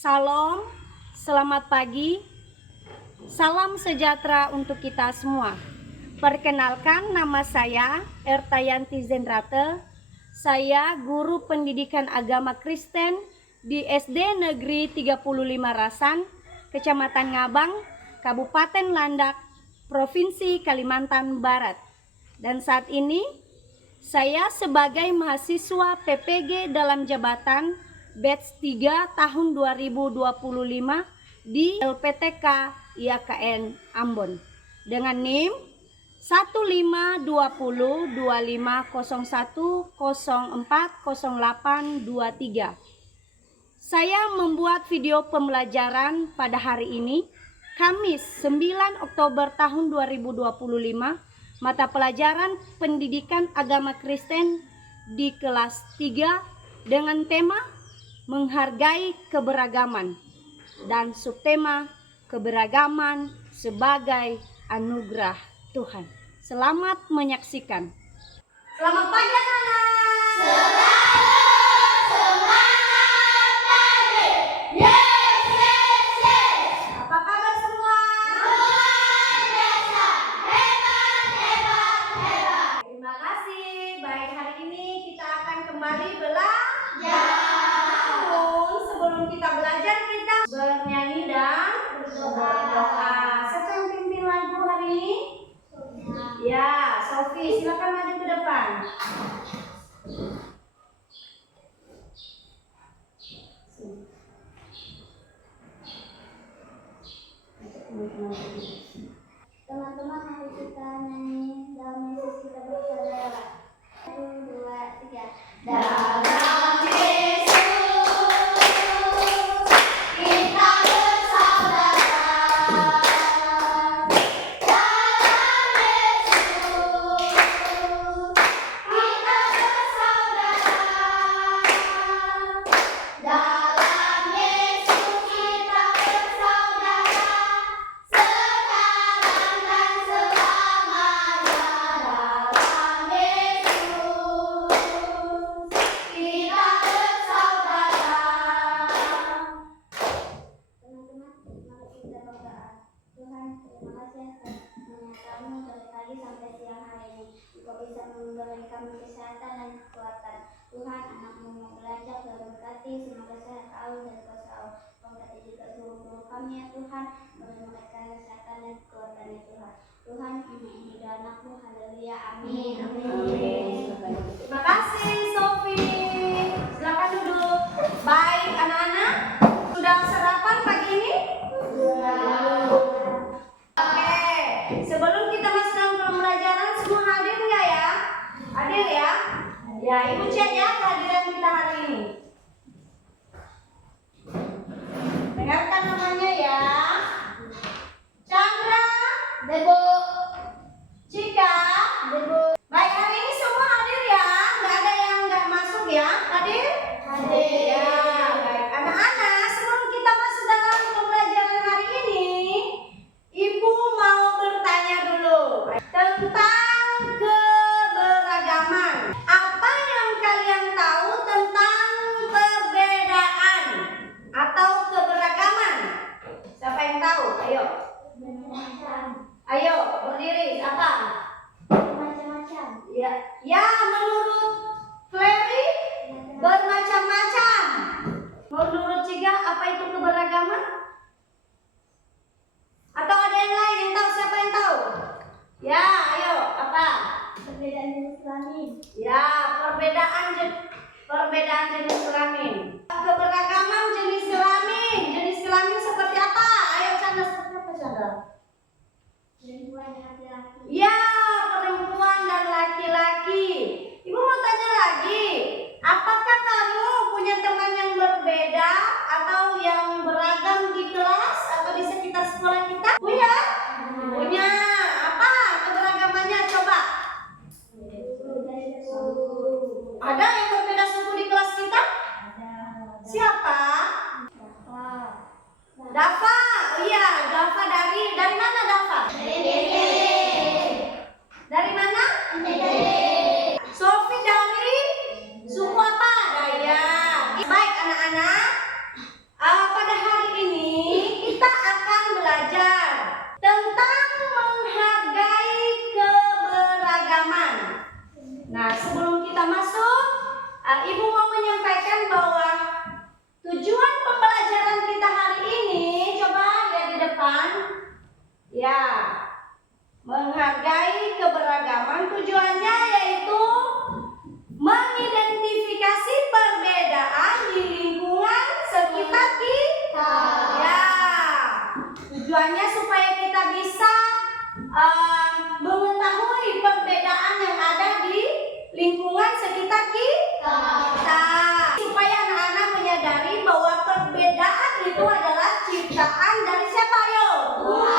Salam, selamat pagi, salam sejahtera untuk kita semua. Perkenalkan, nama saya Ertayanti Zenrate. Saya guru pendidikan agama Kristen di SD Negeri 35 Rasan, Kecamatan Ngabang, Kabupaten Landak, Provinsi Kalimantan Barat. Dan saat ini saya sebagai mahasiswa PPG dalam jabatan batch 3 tahun 2025 di LPTK IAKN Ambon dengan NIM 15202501040823. Saya membuat video pembelajaran pada hari ini, Kamis 9 Oktober tahun 2025, mata pelajaran Pendidikan Agama Kristen di kelas 3 dengan tema Menghargai Keberagaman dan subtema Keberagaman sebagai Anugerah Tuhan. Selamat menyaksikan. Selamat pagi anak-anak. Kembali belajar. Sebelum kita belajar, kita bernyanyi dan berdoa. Siapa yang pimpin lagu hari ini? Ya, Sofi, silakan maju ke depan. Teman-teman, mari kita nyanyi dalam Yesus kita bersaudara. 1, 2, 3. Dalam Yesus kita bersaudara. Dalam Yesus kita bersaudara. Dalam Yesus kita bersaudara. Sekarang dan selamanya. Dalam Yesus kita bersaudara. Teman-teman, mari kita berdoa. Tuhan, terima kasih atas menyertamu dari pagi sampai siang hari ini. Engkau bisa memberi kami kesehatan dan kekuatan. Tuhan, anakmu mau belajar dan berkati, semoga sehat awal dan kosau. Berkati juga guru-guru kami ya Tuhan, beri mereka kesehatan dan kekuatan ya Tuhan. Tuhan, ini doa anakmu, haleluya, amin. Terima kasih Sofi. Silakan duduk. Baik anak-anak, sudah sarapan pagi ini? Oke, sebelum kita masuk dalam pembelajaran, semua hadir nggak ya? Hadir ya? Ya, ibu cek ya kehadiran kita hari ini. Dengarkan namanya ya. Chandra, Debo, Cika, Debo, baik, hari ini semua hadir ya, nggak ada yang nggak masuk ya, hadir? hadir. Ya, baik. Anak-anak, sebelum kita masuk dalam pembelajaran hari ini, Ibu mau bertanya dulu tentang keberagaman. Apa yang kalian tahu tentang perbedaan atau keberagaman? Siapa yang tahu? Ayo. Ayo, berdiri. Apa? Macam-macam. Ya, menurut Clary bermacam-macam. Menurut Ciga, apa itu keberagaman? Atau ada yang lain yang tahu? Siapa yang tahu? Ya, ayo, apa? Perbedaan jenis kelamin. Ya, perbedaan jenis kelamin. Keberagaman jenis kelamin. Jenis kelamin seperti apa? Ayo, Chandra, seperti apa, Chandra? Perempuan dan laki-laki. Ya, perempuan dan laki-laki. Ibu mau tanya lagi, apakah kamu punya teman yang berbeda atau yang beragam di Ya, menghargai keberagaman tujuannya yaitu mengidentifikasi perbedaan di lingkungan sekitar kita. Ya, tujuannya supaya kita bisa mengetahui perbedaan yang ada di lingkungan sekitar kita. Supaya anak-anak menyadari bahwa perbedaan itu adalah ciptaan dari siapa yo? Tuhan.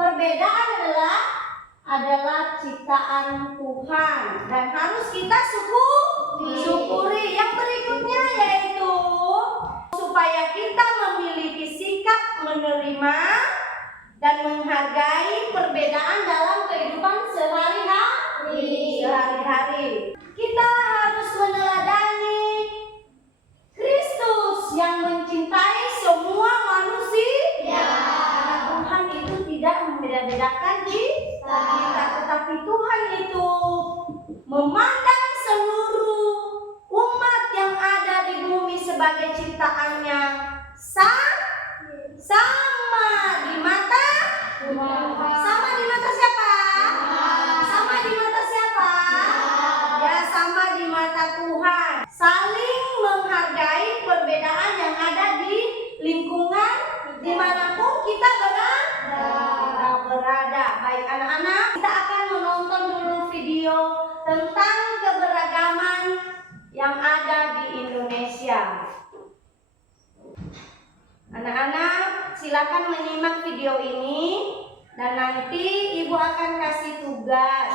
Perbedaan adalah ciptaan Tuhan dan harus kita syukuri. Yang berikutnya yaitu supaya kita memiliki sikap menerima dan menghargai perbedaan dalam kehidupan sehari-hari. Kita harus meneladani Kristus yang mencintai semua manusia. Karena Tuhan itu tidak membeda-bedakan kita, tetapi Tuhan itu memandang seluruh umat yang ada di bumi sebagai ciptaannya sama di mata siapa? Sama di mata siapa? Ya, sama di mata Tuhan. Saling menghargai perbedaan yang ada di lingkungan dimanapun kita berada. Baik anak-anak, kita akan menonton dulu video tentang keberagaman yang ada di Indonesia. Anak-anak, silakan menyimak video ini dan nanti Ibu akan kasih tugas.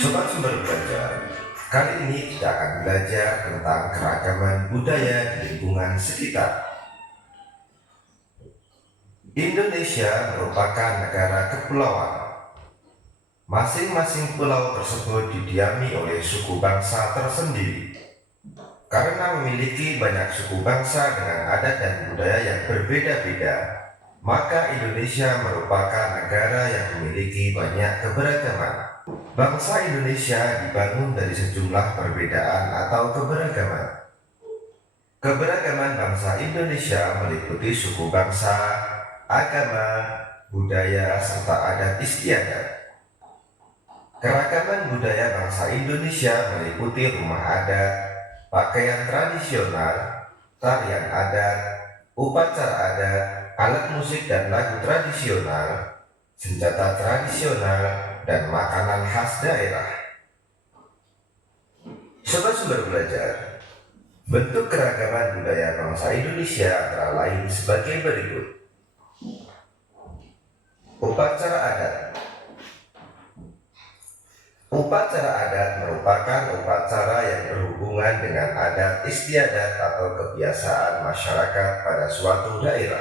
Sobat Sumber Belajar, kali ini kita akan belajar tentang keragaman budaya di lingkungan sekitar. Indonesia merupakan negara kepulauan. Masing-masing pulau tersebut didiami oleh suku bangsa tersendiri. Karena memiliki banyak suku bangsa dengan adat dan budaya yang berbeda-beda, maka Indonesia merupakan negara yang memiliki banyak keberagaman. Bangsa Indonesia dibangun dari sejumlah perbedaan atau keberagaman. Keberagaman bangsa Indonesia meliputi suku bangsa, agama, budaya, serta adat istiadat. Keragaman budaya bangsa Indonesia meliputi rumah adat, pakaian tradisional, tarian adat, upacara adat, alat musik dan lagu tradisional, senjata tradisional, dan makanan khas daerah. Sobat Sumber Belajar, bentuk keragaman budaya bangsa Indonesia antara lain sebagai berikut. Upacara adat. Upacara adat merupakan upacara yang berhubungan dengan adat istiadat atau kebiasaan masyarakat pada suatu daerah.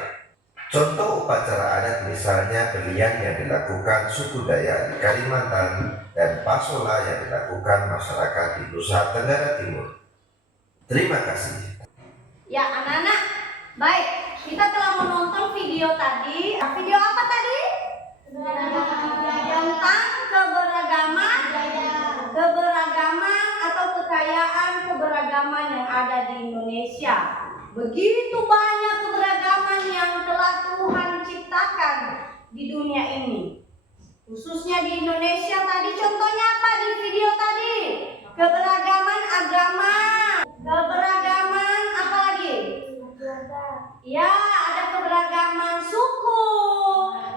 Contoh upacara adat misalnya belian yang dilakukan suku Dayak di Kalimantan dan pasola yang dilakukan masyarakat di Nusa Tenggara Timur. Terima kasih. Ya anak-anak, baik, kita telah menonton video tadi. Video apa tadi? Tentang keberagaman atau kekayaan keberagaman yang ada di Indonesia. Begitu banyak keberagaman yang telah Tuhan ciptakan di dunia ini. Khususnya di Indonesia tadi, contohnya apa di video tadi? Keberagaman agama, keberagaman apa lagi? Ya, ada keberagaman suku,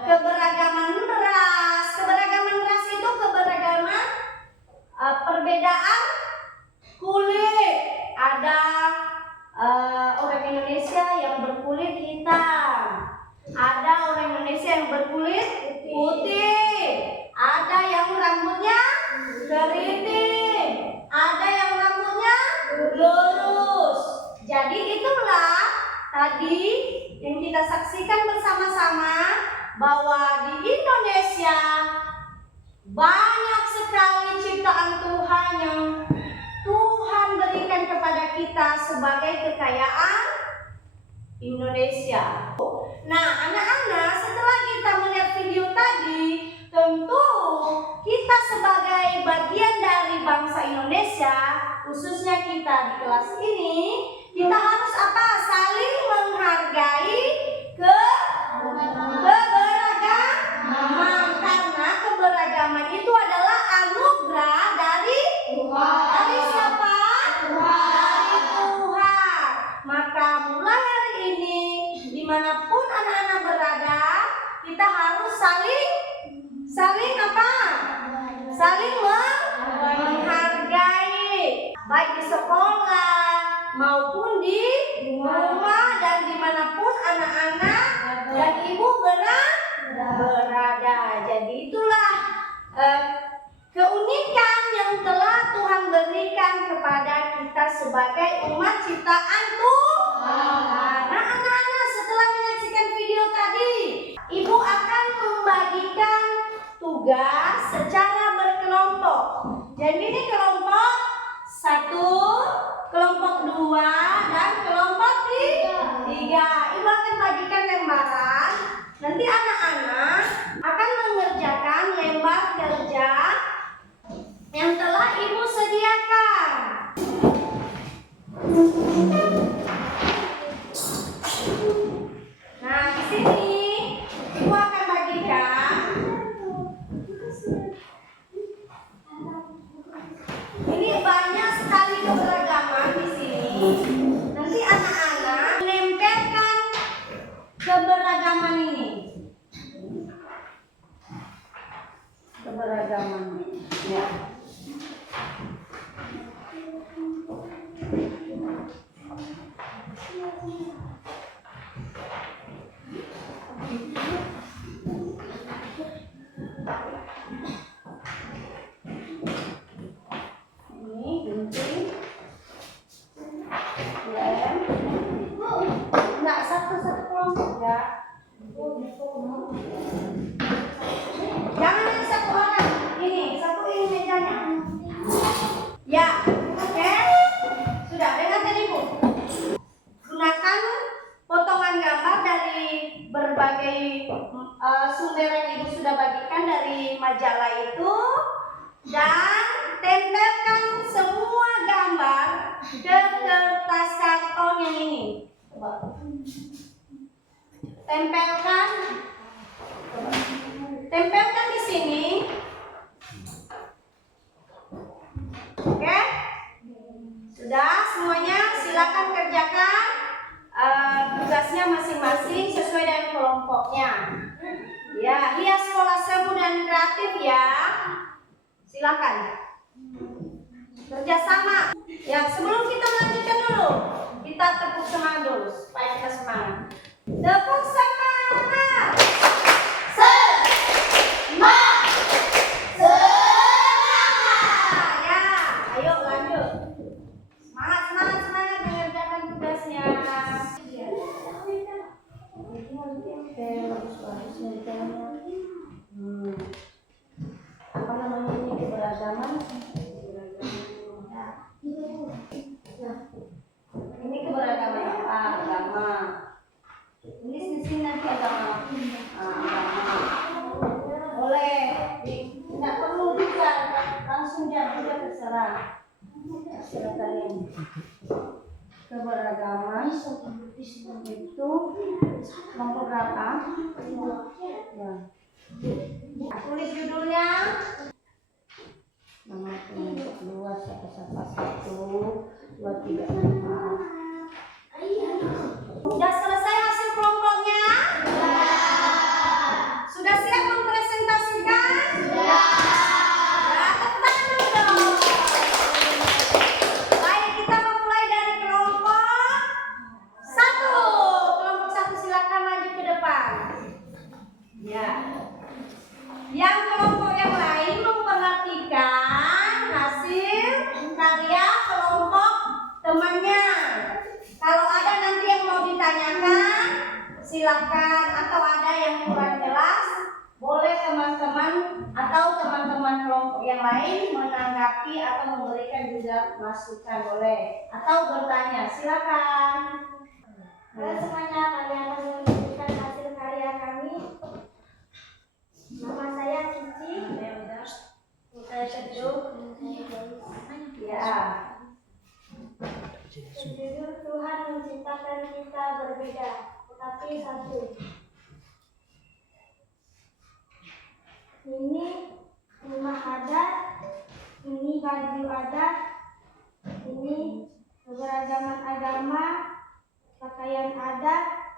keberagaman ras. Keberagaman ras itu keberagaman perbedaan kulit. Ada orang Indonesia yang berkulit hitam, ada orang Indonesia yang berkulit putih, ada yang rambutnya keriting, ada yang rambutnya lurus. Jadi itulah tadi yang kita saksikan bersama-sama bahwa di Indonesia banyak sekali ciptaan Tuhan yang Tuhan berikan kepada kita sebagai kekayaan Indonesia. Nah, anak-anak, setelah kita melihat video tadi, tentu kita sebagai bagian dari bangsa Indonesia, khususnya kita di kelas ini, kita harus apa? Saling menghargai keberagaman. mulai hari ini, dimanapun anak-anak berada, kita harus saling apa? Saling menghargai, baik di sekolah maupun di rumah dan dimanapun anak-anak dan ibu berada. Jadi itulah keunikan yang telah Tuhan berikan kepada kita sebagai umat ciptaan Tuhan. Nah, anak-anak, setelah menyaksikan video tadi, ibu akan membagikan tugas secara berkelompok. Jadi ini kelompok 1, kelompok 2, dan kelompok 3. Ibu akan bagikan lembaran. Nanti anak-anak akan mengerjakan lembar kerja yang telah ibu sediakan. Nah, di sini ibu akan bagikan. Ini banyak sekali keberagaman di sini. Nanti anak-anak menempelkan keberagaman ini. Keberagaman. Ya. Ini gunting, lem. Enggak, satu-satu kelompok ya. Jangan ini satu orang. Satu ini mejanya. Ya, oke. Sudah, dengarkan ibu. Gunakan potongan gambar dari berbagai sumber yang ibu sudah bagikan dari majalah itu, dan tempelkan semua gambar ke kertas karton yang ini. Coba. Tempelkan di sini. Oke? Sudah semuanya, silakan kerjakan tugasnya masing-masing sesuai dengan kelompoknya. Ya, hias sekolah semu dan kreatif ya. Silakan. Kerjasama. Ya, sebelum kita melanjutkan dulu, kita tepuk semangat dulu supaya kita semangat. Tepuk semangat. Ya, ayo lanjut. Semangat mengerjakan tugasnya. Apa namanya ini, keberagaman? Ini keberagaman apa? Agama. Tulis di sini nanti agama. Boleh. Tidak perlu juga langsung jawab, terserah. Terserah kalian. Keberagaman itu nomor berapa? Ya. Tulis judulnya. Nama kelompok 2, siapa 1, 2, 3, 4. Sudah selesai hasil kelompoknya? Sudah siap mempresentasikan? Sudah. Tepuk tangan dulu dong. Baik, kita memulai dari kelompok 1. Kelompok 1 silakan maju ke depan. Ya. Yang kelompok yang lain memperhatikan hasil karya kelompok temannya. Kalau ada nanti yang mau ditanyakan, silakan. Atau ada yang kurang jelas, boleh teman-teman atau teman-teman kelompok yang lain menanggapi atau memberikan juga masukan, boleh. Atau bertanya, silakan. Halo semuanya, kami akan menunjukkan hasil karya kami. Nama saya Cici. Saya Sejuk. Ya. Berjudul Tuhan menciptakan kita berbeda, tetapi satu. Ini rumah adat, ini baju adat, ini keberagaman agama, pakaian adat,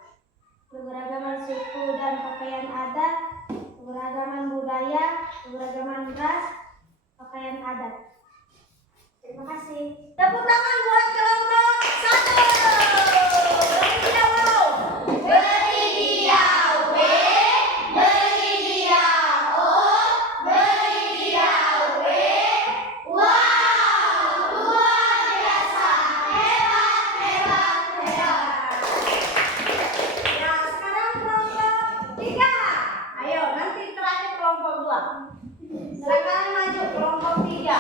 keberagaman suku dan pakaian adat, keberagaman budaya, keberagaman ras, pakaian adat. Terima kasih. Tepuk tangan buat kelompok 1. Beri dia wow. Beri dia W. Beri dia O. Beri dia W. Wow, luar biasa. Hebat, hebat, hebat. Ya, sekarang kelompok 3. Ayo, nanti terakhir kelompok 2. Silakan maju kelompok 3.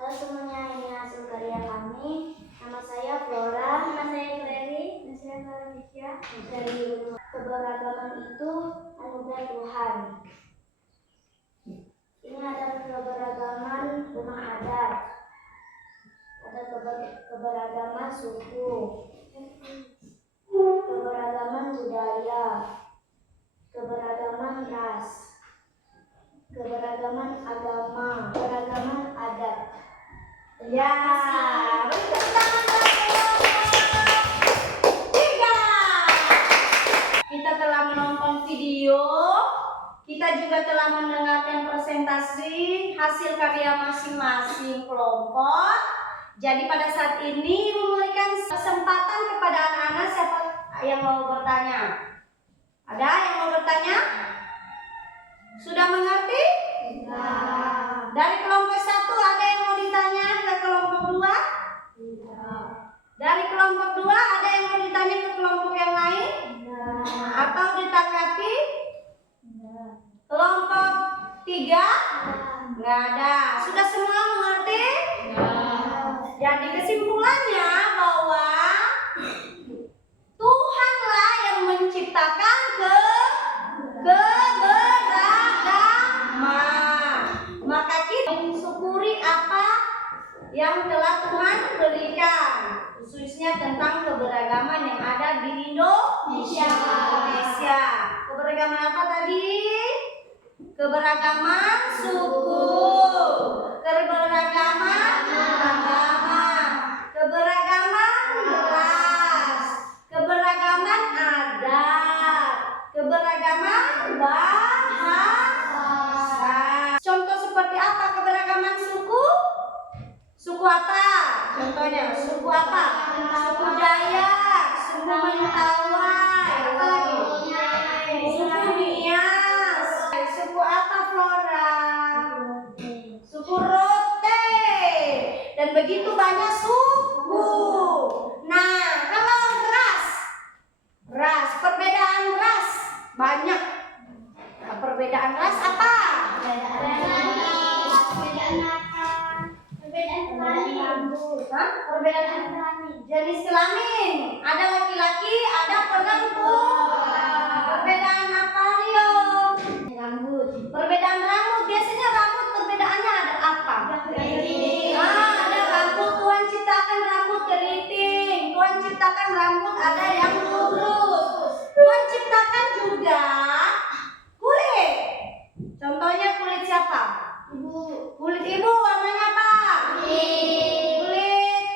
Halo semuanya, ini hasil karya kami. Nama saya Flora. Nama saya Clary. Nama saya Valencia. Dari keberagaman itu anugerah Tuhan. Ini adalah keberagaman rumah adat. Ada keberagaman suku, keberagaman budaya, keberagaman ras, keberagaman agama, keberagaman adat. Ya, beri tepuk tangan buat kelompok 3. Kita telah menonton video, kita juga telah mendengarkan presentasi hasil karya masing-masing kelompok. Jadi pada saat ini Ibu memberikan kesempatan kepada anak-anak siapa yang mau bertanya. Ada yang mau bertanya? Sudah mengerti? Dari kelompok 1 ada yang mau ditanya ke kelompok 2? Dari kelompok 2 ada yang mau ditanya ke kelompok yang lain? Atau ditanggapi? Kelompok 3? Nggak ada. Sudah semua mengerti? Jadi kesimpulannya bahwa Tuhanlah yang menciptakan keberagaman. Maka kita mensyukuri apa yang telah Tuhan berikan, khususnya tentang keberagaman yang ada di Indonesia. Keberagaman apa tadi? Keberagaman suku, keberagaman agama, keberagaman ras, keberagaman adat, keberagaman bahasa. Contoh seperti apa keberagaman suku? Suku apa? Contohnya suku apa? Suku Dayak, suku Mentawai, apa lagi? Suku Nias, suku apa Flora? Suku Rote, dan begitu banyak suku. Nah, kalau ras, perbedaan ras banyak. Nah, perbedaan ras apa? Perbedaan jenis kelamin. Ada laki-laki, ada perempuan. Perbedaan apa, Rio? Rambut. Perbedaan rambut. Biasanya rambut perbedaannya ada apa? Ada rambut. Tuhan ciptakan rambut keriting. Tuhan ciptakan rambut ada yang lurus. Tuhan ciptakan juga kulit. Contohnya kulit siapa? Kulit ibu warnanya apa? Kulit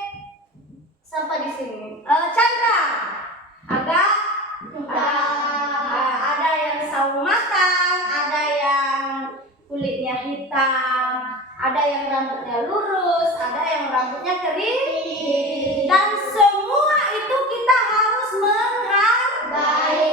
siapa di sini? Chandra. Ada yang sawo matang, ada yang kulitnya hitam, ada yang rambutnya lurus, ada yang rambutnya kering. Dan semua itu kita harus menghargai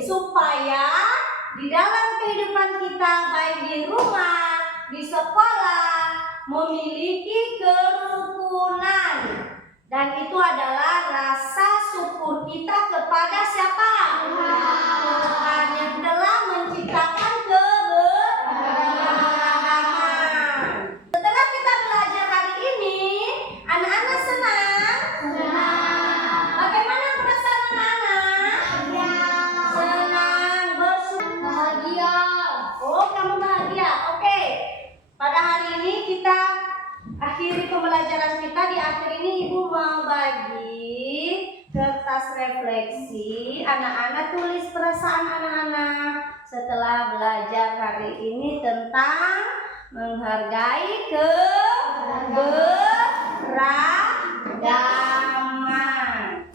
supaya di dalam kehidupan kita, baik di rumah, di sekolah, memiliki kerukunan. Dan itu adalah rasa syukur kita kepada siapa? Tuhan yang telah menciptakan keberagaman. Setelah kita belajar hari ini, anak-anak senang? Bagaimana perasaan anak-anak? Senang, bersyukur, bahagia. Oh, kamu bahagia. Oke. Pada hari ini kita akhiri pembelajaran kita. Di akhir ini Ibu mau bagi kertas refleksi. Anak-anak tulis perasaan anak-anak setelah belajar hari ini tentang menghargai keberagaman.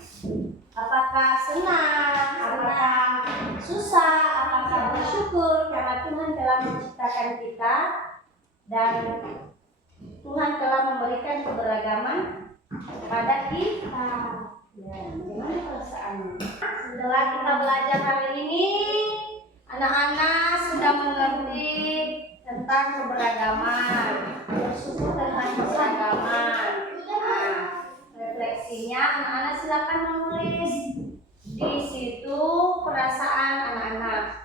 apakah senang, apakah susah, apakah bersyukur karena Tuhan telah menciptakan kita dan Tuhan telah memberikan keberagaman kepada kita. Ya, gimana perasaannya? Setelah kita belajar hari ini, anak-anak sudah mengerti tentang keberagaman, bersyukur tentang keberagaman. Nah, refleksinya anak-anak silakan menulis di situ perasaan anak-anak.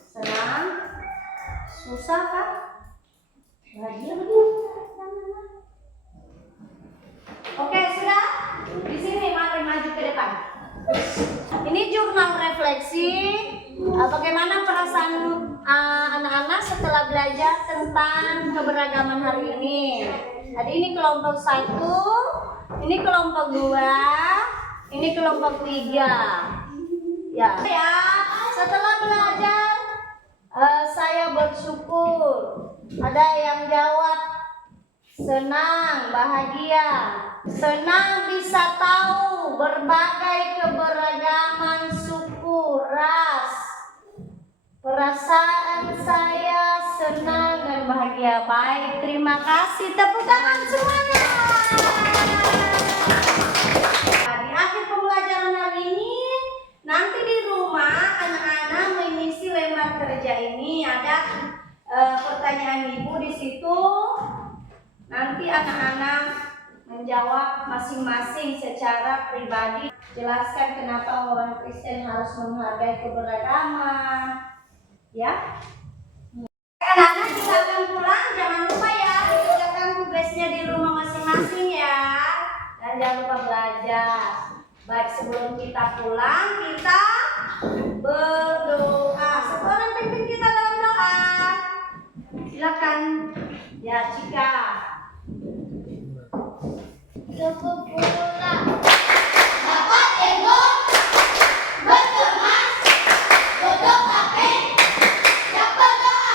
Senang, susah kah? Bahagia begitu? Oke, sudah. Di sini mari maju ke depan. Ini jurnal refleksi. Bagaimana perasaan anak-anak setelah belajar tentang keberagaman hari ini? Jadi ini kelompok 1, ini kelompok 2, ini kelompok 3. Ya. Setelah belajar saya bersyukur. Ada yang jawab senang, bahagia. Senang bisa tahu berbagai keberagaman suku, ras. Perasaan saya senang dan bahagia. Baik, terima kasih. Tepuk tangan semuanya. Di akhir pembelajaran hari ini, nanti di rumah anak-anak mengisi lembar kerja ini. Ada pertanyaan ibu di situ. Nanti anak-anak menjawab masing-masing secara pribadi. Jelaskan kenapa orang Kristen harus menghargai keberagaman. Ya. Anak-anak kita akan pulang. Jangan lupa ya dikerjakan tugasnya di rumah masing-masing ya. Dan jangan lupa belajar. Baik, sebelum kita pulang kita berdoa. Seorang pimpin kita dalam doa. Silakan ya Cika. Cukup pula dapat ego berkemas duduk kafe dapat doa.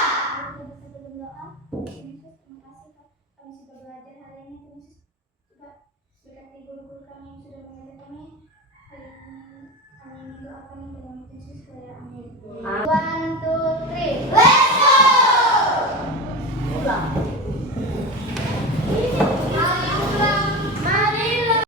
Sebelum doa, Yesus terima kasih kami sudah belajar hari ini. Yesus juga berkati guru-guru kami yang sudah mengajar kami hari ini. Kami doakan dalam Yesus supaya amin. Bantu